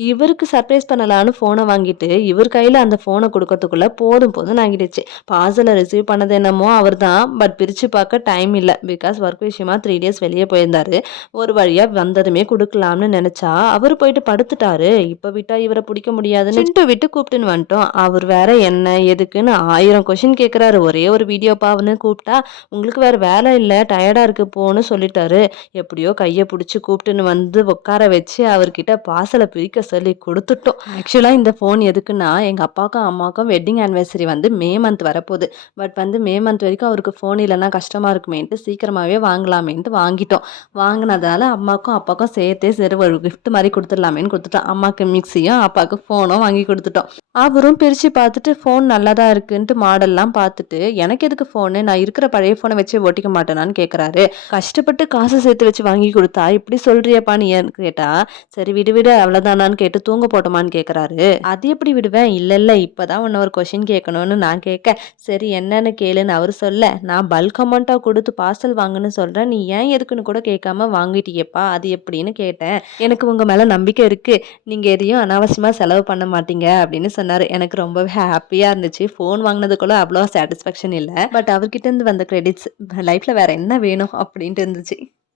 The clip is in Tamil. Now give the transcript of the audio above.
இவருக்கு சர்ப்ரைஸ் பண்ணலான்னு ஃபோன வாங்கிட்டு, இவர் கையில அந்த ஃபோன குடுக்கறதுக்குள்ள போதும் போதும்ன்னு ஆகிடுச்சு. பார்சல ரிசீவ் பண்ணது என்னமோ அவர் தான். பட் பிரிச்சு பார்க்க டைம் இல்ல. பிகாஸ் ஒர்க் விஷயமா 3 டேஸ் வெளிய போயிருந்தாரு. ஒரு வழியா வந்ததுமே குடுக்கலாம்னு நெனச்சா, அவரு போயிட்டு படுத்துட்டாரு. இப்ப விட்டா இவர புடிக்க முடியாதுன்னு சின்ட்டு விட்டு கூப்ட்டுன்னு வந்துட்டோம். அவர் வேற என்ன, எதுக்குன்னு 1000 கொஸ்டின் கேட்குறாரு. ஒரே ஒரு வீடியோ பாருன்னு கூப்ட்டா, உங்களுக்கு வேற வேல இல்ல, டயர்டா இருக்கு போன்னு சொல்லிட்டாரு. எப்படியோ கைய புடிச்சு கூப்ட்டுன்னு வந்து உட்கார வச்சு, அவர்கிட்ட பார்சல பிரிக்க சொல்லி குடுத்துட்டோம். ஆக்சுவலா இந்த ஃபோன் எதுக்குன்னா, எங்க அப்பாவுக்கும், அம்மாவுக்கும் வெட்டிங் ஆனிவர்சரி வந்து மே மந்த் வரப்போது. பட் வந்து மே மந்த் வரைக்கும் அவருக்கு ஃபோன் இல்லன்னா கஷ்டமா இருக்குமேன்ட்டு சீக்கிரமாவே வாங்கலாமேன்ட்டு வாங்கிட்டோம். வாங்குனதால அம்மாக்கும், அப்பாவுக்கும் சேர்த்தே சரி ஒரு கிஃப்ட் மாரி குடுத்துடலாமேன்னு குடுத்துட்டோம். அம்மாக்கு மிக்ஸியும், அப்பாவுக்கு ஃபோனும் வாங்கி குடுத்துட்டோம். அவரும் பிரிச்சு பார்த்துட்டு ஃபோன் நல்லா தான் இருக்குன்ட்டு மாடல்லாம் பார்த்துட்டு, "எனக்கு எதுக்கு ஃபோனு? நான் இருக்கிற பழைய ஃபோன வச்சே ஓட்டிக்க மாட்டேனான்னு?" கேட்குறாரு. கஷ்டப்பட்டு காசு சேர்த்து வச்சு வாங்கி குடுத்தா, "இப்படி சொல்றியேப்பா நீன்னு" கேட்டா, "சரி விடு விடு அவ்வளோதானான்னு கேட்டு தூங்க போட்டோமான்னு?" கேட்குறாரு. "அது எப்படி விடுவேன்? இல்ல இல்ல இப்பதான் உன்ன ஒரு கொஸ்டின் கேட்கணும்னு நான் கேட்க, சரி என்னன்னு கேளுன்னு அவரு சொல்ல, நான் பல்க் அமௌண்ட்டா குடுத்து பார்சல் வாங்குன்னு சொல்றேன். நீ ஏன் எதுக்குன்னு கூட கேட்காம வாங்கிட்டியேப்பா, அது எப்படின்னு கேட்டேன். எனக்கு உங்க மேல நம்பிக்கை இருக்கு. நீங்க எதையும் அனாவசியமா செலவு பண்ண மாட்டீங்க அப்படின்னு சொன்னாரு. எனக்கு ரொம்பவே ஹாப்பியா இருந்துச்சு. ஃபோன் வாங்குனதுக்குள்ள அவ்வளோ சாட்டிஸ்ஃபேக்ஷன் இல்ல. பட் அவர்கிட்ட இருந்து வந்த கிரெடிட்ஸ் லைஃப்ல வேற என்ன வேணும் அப்படின்ட்டு இருந்துச்சு.